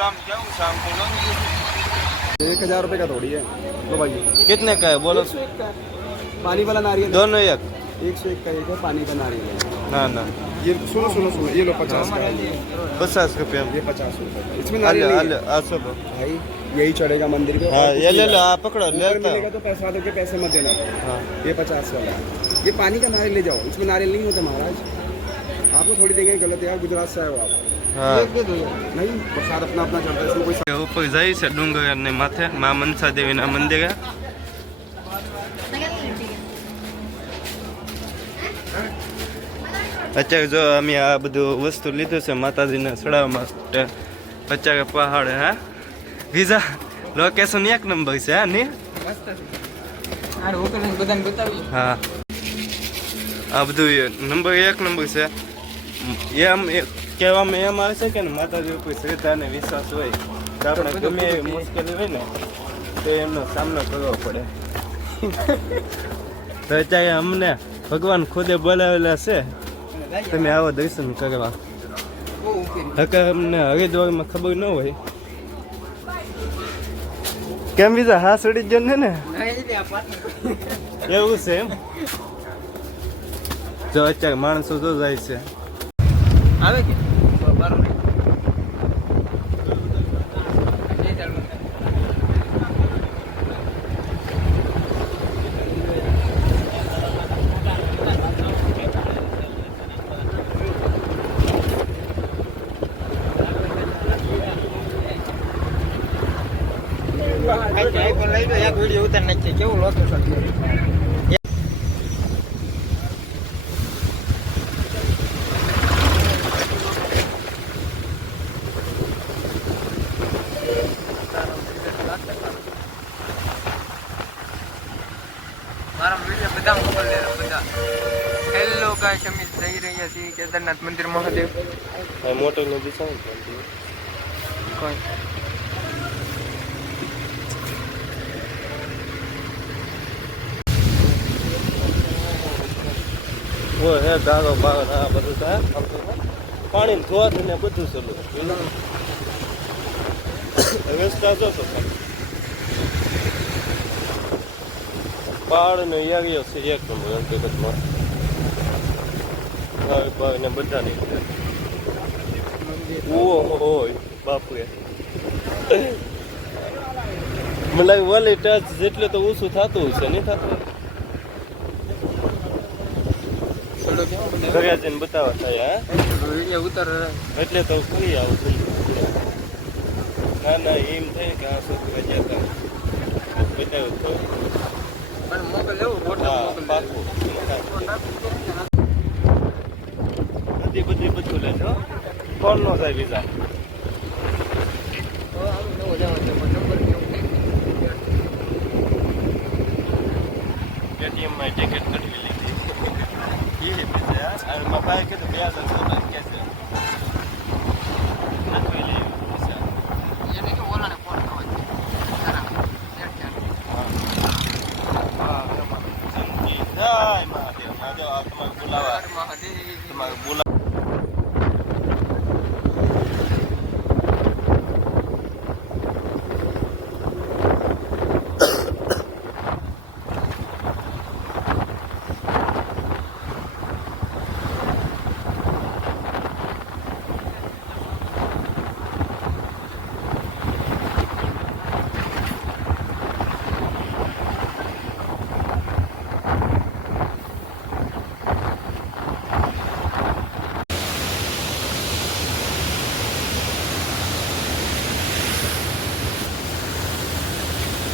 शाम क्या हूँ शाम को 1000 रुपये का थोड़ी है। लो भाई कितने का है बोलो? 101 का पानी वाला नारियल दोनों एक 101 का एक है, पानी का नारियल है। ना ना ये सुनो सुनो सुनो, ये लो 50 का, 50 रुपये ये 50 रुपये का। इसमें अल नारियल नहीं अल है। 800 भाई यही चढ़ेगा मंदिर पे। हाँ और कुछ ये ले नहीं लो है। आप पकड़ो ऊपर लेता मिलेगा हूँ। तो पैसा दो के पैसे मत देना। हाँ ये 50 वाला है। ये पानी का नारियल ले जाओ, इसमें नारियल नहीं होता महाराज। आपको थोड़ी देंगे, गलत है यार, गुजरात से आए हो आप। हाँ नहीं, प्रसाद अपना अपना चलता है, इसमें कोई ऊपर जाई से डूंगर ने माथे माँ मनसा देवी ना मंदिर है। અત્યારે જો અમે આ બધું વસ્તુ લીધું છે માતાજીને ચડાવવા માટે। અત્યારે પહાડ હે વિઝા લોકેશન 1 નંબર છે હા ની હા આ બધું નંબર 1 નંબર છે। એમ કહેવામાં એમ આવે છે કે માતાજી ઉપર શ્રદ્ધા અને વિશ્વાસ હોય તો આપણે ગમે એવી મુશ્કેલી હોય ને તો એમનો સામનો કરવો પડે। તો અત્યારે અમને ભગવાન ખુદે બોલાવેલા છે, તમે આવો દર્શન કરવા। હકે અમને હરિદ્વારમાં ખબર ન હોય કેમ બીજા હા સડી ગયો ને એવું છે એમ। જો અત્યારે માણસો જો જાય છે આવે કે वीडियो उतर नहीं केव लोकेशन हेलो गाइस અમે જઈ રહ્યા છીએ કેદારનાથ મંદિર મહાદેવ મોટો નદી છે કોઈ वो है गारो बार आ બધું છે પાણી ધોધ ને બધું ચલો રસ્તા જો તો પહાડ ને એરિયો છે એક નંબર હકીકતમાં ભાઈ ને બધા ની ઓય બાપરે મને વાલી ટચ જેટલે તો ઊંચું થતું છે નહીં થતું ઘરે જઈને બતાવવા થાય વિડીયો ઉતાર એટલે તો કરી આવું ના ના એમ થાય કે આ શું ગયા હતા બતાવ્યું તો પણ મોકલ લેવું ફોટો પાકું બધી બધું લેજો કોણ નો થાય બીજા એટીએમ માં ટિકિટ કઢવી લીધી ये है और मपाई के तो ब्याज है तो कैसे નથી લે ये नहीं कि बोला ने फोन करवा जरा सेट कर हां संती जय महादेव महादेव आप तुम्हारे बुलावा महादेव तुम्हारे बुला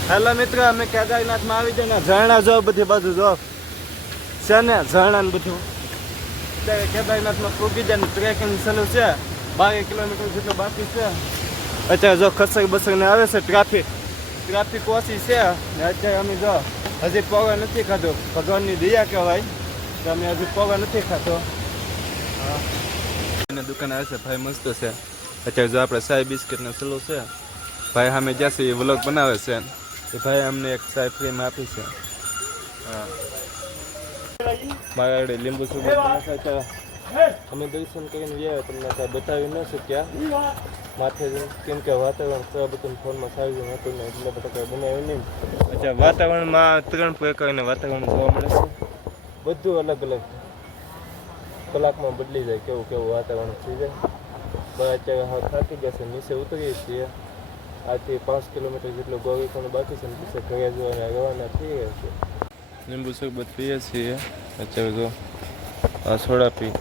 हेलो मित्र अमे केदारनाथ में आई जाए झरना जो बधी बाजू जो છે ને ઝરણા ને બધું અત્યારે કેદારનાથ માં પૂગી જાય ટ્રેકિંગ ચાલુ છે 12 કિલોમીટર જેટલું બાકી છે। અત્યારે જો ખસક બસક ને આવે છે ટ્રાફિક ઓછી છે ને અત્યારે અમે જો હજી પૌવા નથી ખાધો ભગવાનની દયા કહેવાય તો અમે હજી પૌવા નથી ખાધો। દુકાન આવે છે ભાઈ મસ્ત છે। અત્યારે જો આપણે ચાય બિસ્કિટ ને ચાલુ છે ભાઈ સામે જ્યાં છે એ વ્લોગ બનાવે છે એ ભાઈ અમને એક ચાય ફ્રીમાં આપી છે। હા મારા લીંબુ સુગર અમે દર્શન કરીને ગયા તમને કાંઈ બતાવી ન શક્યા માથે જઈને, કેમ કે વાતાવરણ થોડા બધું ફોનમાં સારું હતું ને એટલે બધા કાંઈ બનાવ્યું નહીં. અચ્છા, વાતાવરણમાં 3 પ્રકારના વાતાવરણ જોવા મળે છે, બધું અલગ અલગ કલાકમાં બદલી જાય, કેવું કેવું વાતાવરણ થઈ જાય. બસ અત્યારે હા થાકી જશે, નીચે ઉતરીએ છીએ. આથી 5 કિલોમીટર જેટલું ગોવીખંડ બાકી છે ને પછી ઘરે જવાના રવાના થઈ ગયા છે. લીંબુ શરબત પીએ છીએ અત્યારે. જો આ સોડા પી